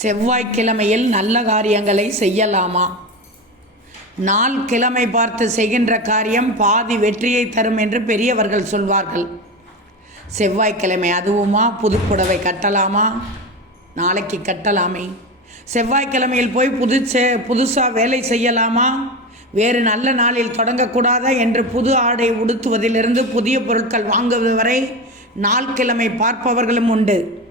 செவ்வாய்க்கிழமையில் நல்ல காரியங்களை செய்யலாமா? நாள் கிழமை பார்த்து செய்கின்ற காரியம் பாதி வெற்றியை தரும் என்று பெரியவர்கள் சொல்வார்கள். செவ்வாய்க்கிழமை அதுவுமா? புதுப்புடவை கட்டலாமா? நாளைக்கு கட்டலாமே. செவ்வாய்க்கிழமையில் போய் புது புதுசாக வேலை செய்யலாமா? வேறு நல்ல நாளில் தொடங்கக்கூடாதா என்று புது ஆடை உடுத்துவதிலிருந்து புதிய பொருட்கள் வாங்குவது வரை நாள் கிழமை பார்ப்பவர்களும் உண்டு.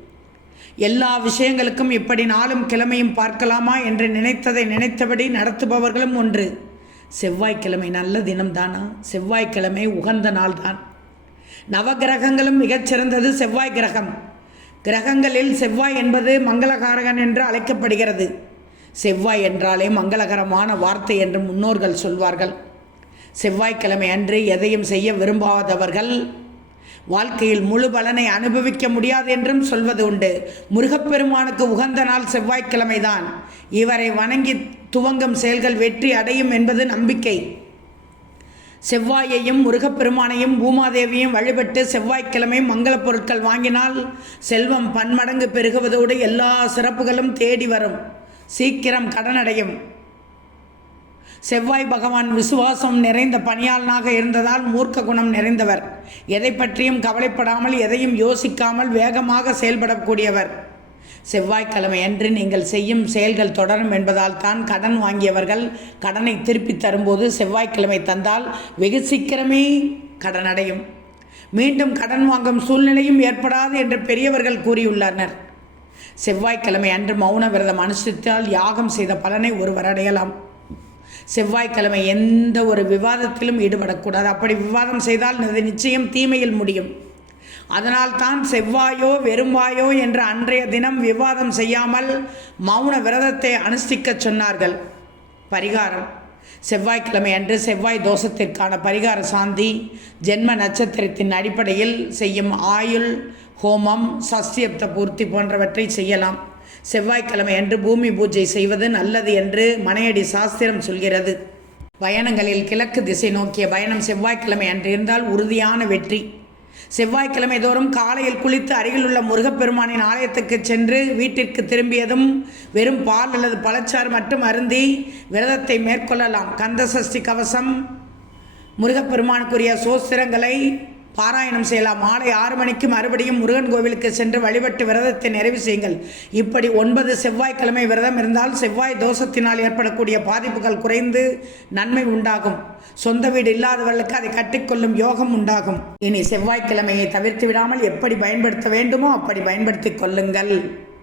எல்லா விஷயங்களுக்கும் இப்படி நாளும் கிழமையும் பார்க்கலாமா என்று நினைத்ததை நினைத்தபடி நடத்துபவர்களும் ஒன்று. செவ்வாய்க்கிழமை நல்ல தினம்தானா? செவ்வாய்க்கிழமை உகந்த நாள்தான். நவகிரகங்களும் மிகச்சிறந்தது செவ்வாய் கிரகம். கிரகங்களில் செவ்வாய் என்பது மங்களகாரகன் என்று அழைக்கப்படுகிறது. செவ்வாய் என்றாலே மங்களகரமான வார்த்தை என்று முன்னோர்கள் சொல்வார்கள். செவ்வாய்க்கிழமை அன்று எதையும் செய்ய விரும்பாதவர்கள் வாழ்க்கையில் முழு பலனை அனுபவிக்க முடியாது என்றும் சொல்வது உண்டு. முருகப்பெருமானுக்கு உகந்த நாள் செவ்வாய்க்கிழமைதான். இவரை வணங்கி துவங்கும் செயல்கள் வெற்றி அடையும் என்பது நம்பிக்கை. செவ்வாயையும் முருகப்பெருமானையும் பூமாதேவியும் வழிபட்டு செவ்வாய்க்கிழமை மங்களப் பொருட்கள் வாங்கினால் செல்வம் பன்மடங்கு பெருகுவதோடு எல்லா சிறப்புகளும் தேடி வரும். சீக்கிரம் கடனடையும். செவ்வாய் பகவான் விசுவாசம் நிறைந்த பணியாளனாக இருந்ததால் மூர்க்க குணம் நிறைந்தவர். எதை பற்றியும் கவலைப்படாமல் எதையும் யோசிக்காமல் வேகமாக செயல்படக்கூடியவர். செவ்வாய்க்கிழமை அன்று நீங்கள் செய்யும் செயல்கள் தொடரும் என்பதால் தான் கடன் வாங்கியவர்கள் கடனை திருப்பி தரும்போது செவ்வாய்க்கிழமை தந்தால் வெகு சீக்கிரமே கடன் அடையும். மீண்டும் கடன் வாங்கும் சூழ்நிலையும் ஏற்படாது என்று பெரியவர்கள் கூறியுள்ளனர். செவ்வாய்க்கிழமை அன்று மௌன விரதம் அனுஷ்டித்தால் யாகம் செய்த பலனை ஒருவர் அடையலாம். செவ்வாய்க்கிழமை எந்த ஒரு விவாதத்திலும் ஈடுபடக்கூடாது. அப்படி விவாதம் செய்தால் அது நிச்சயம் தீமையில் முடியும். அதனால் தான் செவ்வாயோ வெறும்பாயோ என்று அன்றைய தினம் விவாதம் செய்யாமல் மௌன விரதத்தை அனுஷ்டிக்கச் சொன்னார்கள். பரிகாரம். செவ்வாய்க்கிழமை அன்று செவ்வாய் தோஷத்திற்கான பரிகார சாந்தி ஜென்ம நட்சத்திரத்தின் அடிப்படையில் செய்யும் ஆயுள் ஹோமம் சஸ்தியப்த பூர்த்தி போன்றவற்றை செய்யலாம். செவ்வாய்க்கிழமை அன்று பூமி பூஜை செய்வது நல்லது என்று மனையடி சாஸ்திரம் சொல்கிறது. பயணங்களில் கிழக்கு திசை நோக்கிய பயணம் செவ்வாய்க்கிழமை அன்று இருந்தால் உறுதியான வெற்றி. செவ்வாய்க்கிழமை தோறும் காலையில் குளித்து அருகிலுள்ள முருகப்பெருமானின் ஆலயத்துக்கு சென்று வீட்டிற்கு திரும்பியதும் வெறும் பால் அல்லது பழச்சாறு மட்டும் அருந்தி விரதத்தை மேற்கொள்ளலாம். கந்த சஷ்டி கவசம். முருகப்பெருமானுக்குரிய சோஸ்திரங்களை பாராயணம் செய்யலாம். மாலை ஆறு மணிக்கு மறுபடியும் முருகன் கோவிலுக்கு சென்று வழிபட்டு விரதத்தை நிறைவு செய்யுங்கள். இப்படி ஒன்பது செவ்வாய்க்கிழமை விரதம் இருந்தால் செவ்வாய் தோஷத்தினால் ஏற்படக்கூடிய பாதிப்புகள் குறைந்து நன்மை உண்டாகும். சொந்த வீடு இல்லாதவர்களுக்கு அதை கட்டிக்கொள்ளும் யோகம் உண்டாகும். இனி செவ்வாய்க்கிழமையை தவிர்த்து விடாமல் எப்படி பயன்படுத்த வேண்டுமோ அப்படி பயன்படுத்திக் கொள்ளுங்கள்.